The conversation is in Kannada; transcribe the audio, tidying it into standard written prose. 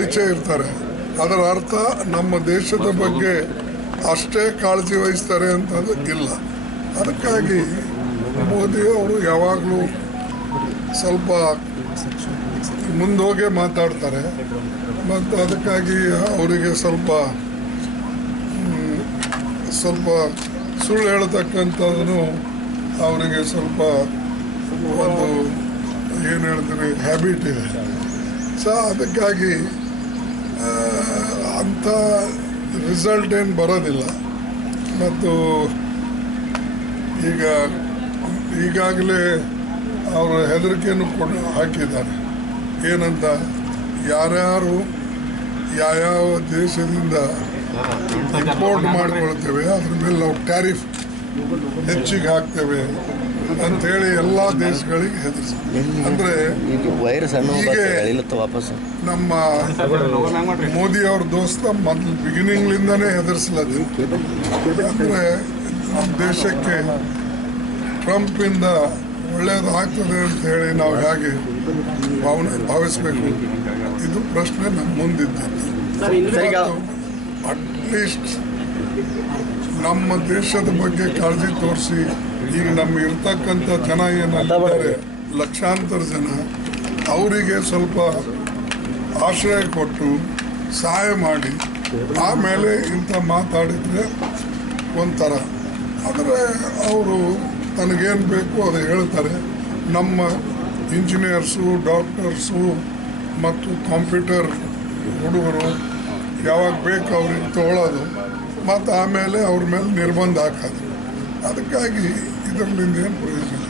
ಪರಿಚಯ ಇರ್ತಾರೆ. ಅದರ ಅರ್ಥ ನಮ್ಮ ದೇಶದ ಬಗ್ಗೆ ಅಷ್ಟೇ ಕಾಳಜಿ ವಹಿಸ್ತಾರೆ ಅಂತದ್ದು ಇಲ್ಲ. ಅದಕ್ಕಾಗಿ ಮೋದಿ ಅವರು ಯಾವಾಗಲೂ ಸ್ವಲ್ಪ ಮುಂದೋಗೇ ಮಾತಾಡ್ತಾರೆ ಮತ್ತು ಅದಕ್ಕಾಗಿ ಅವರಿಗೆ ಸ್ವಲ್ಪ ಸುಳ್ಳು ಹೇಳ್ತಕ್ಕಂಥದ್ದು ಅವರಿಗೆ ಸ್ವಲ್ಪ ಒಂದು ಏನು ಹೇಳ್ತೀವಿ ಹ್ಯಾಬಿಟ್ ಇದೆ. ಅದಕ್ಕಾಗಿ ಅಂಥ ರಿಸಲ್ಟ್ ಏನು ಬರೋದಿಲ್ಲ. ಮತ್ತು ಈಗಾಗಲೇ ಅವರು ಹೆದರಿಕೆಯನ್ನು ಹಾಕಿದ್ದಾರೆ. ಏನಂತ, ಯಾರ್ಯಾರು ಯಾವ್ಯಾವ ದೇಶದಿಂದ ಇಂಪೋರ್ಟ್ ಮಾಡ್ಕೊಳ್ತೇವೆ ಅದ್ರ ಮೇಲೆ ನಾವು ಟ್ಯಾರಿಫ್ ಹೆಚ್ಚಿಗೆ ಹಾಕ್ತೇವೆ ಅಂಥೇಳಿ ಎಲ್ಲ ದೇಶಗಳಿಗೆ ಹೆದರಿಸ್ತೀವಿ. ಅಂದರೆ ನಮ್ಮ ಮೋದಿ ಅವ್ರ ದೋಸ್ತ ಮೊದಲು ಬಿಗಿನಿಂಗ್ಲಿಂದನೇ ಹೆದರ್ಸ್ಲದು. ಅಂದರೆ ನಮ್ಮ ದೇಶಕ್ಕೆ ಟ್ರಂಪಿಂದ ಒಳ್ಳೆಯದು ಆಗ್ತದೆ ಅಂತ ಹೇಳಿ ನಾವು ಹೇಗೆ ಭಾವಿಸಬೇಕು, ಇದು ಪ್ರಶ್ನೆ ನಮ್ಮ ಮುಂದಿದ್ದದ್ದು. ಅಟ್ಲೀಸ್ಟ್ ನಮ್ಮ ದೇಶದ ಬಗ್ಗೆ ಕಾಳಜಿ ತೋರಿಸಿ ಈಗ ನಮ್ಮ ಇರ್ತಕ್ಕಂಥ ಜನ ಏನಿದ್ದಾರೆ ಲಕ್ಷಾಂತರ ಜನ, ಅವರಿಗೆ ಸ್ವಲ್ಪ ಆಶ್ರಯ ಕೊಟ್ಟು ಸಹಾಯ ಮಾಡಿ ಆಮೇಲೆ ಇಂಥ ಮಾತಾಡಿದರೆ ಒಂಥರ. ಆದರೆ ಅವರು ತನಗೇನು ಬೇಕು ಅದು ಹೇಳ್ತಾರೆ. ನಮ್ಮ ಇಂಜಿನಿಯರ್ಸು, ಡಾಕ್ಟರ್ಸು ಮತ್ತು ಕಂಪ್ಯೂಟರ್ ಹುಡುಗರು ಯಾವಾಗ ಬೇಕು ಅವ್ರಿಗೆ ತಗೊಳ್ಳೋದು ಮತ್ತು ಆಮೇಲೆ ಅವ್ರ ಮೇಲೆ ನಿರ್ಬಂಧ ಹಾಕೋದು. ಅದಕ್ಕಾಗಿ ಇದರಿಂದ ಏನು ಪ್ರಯೋಜನ.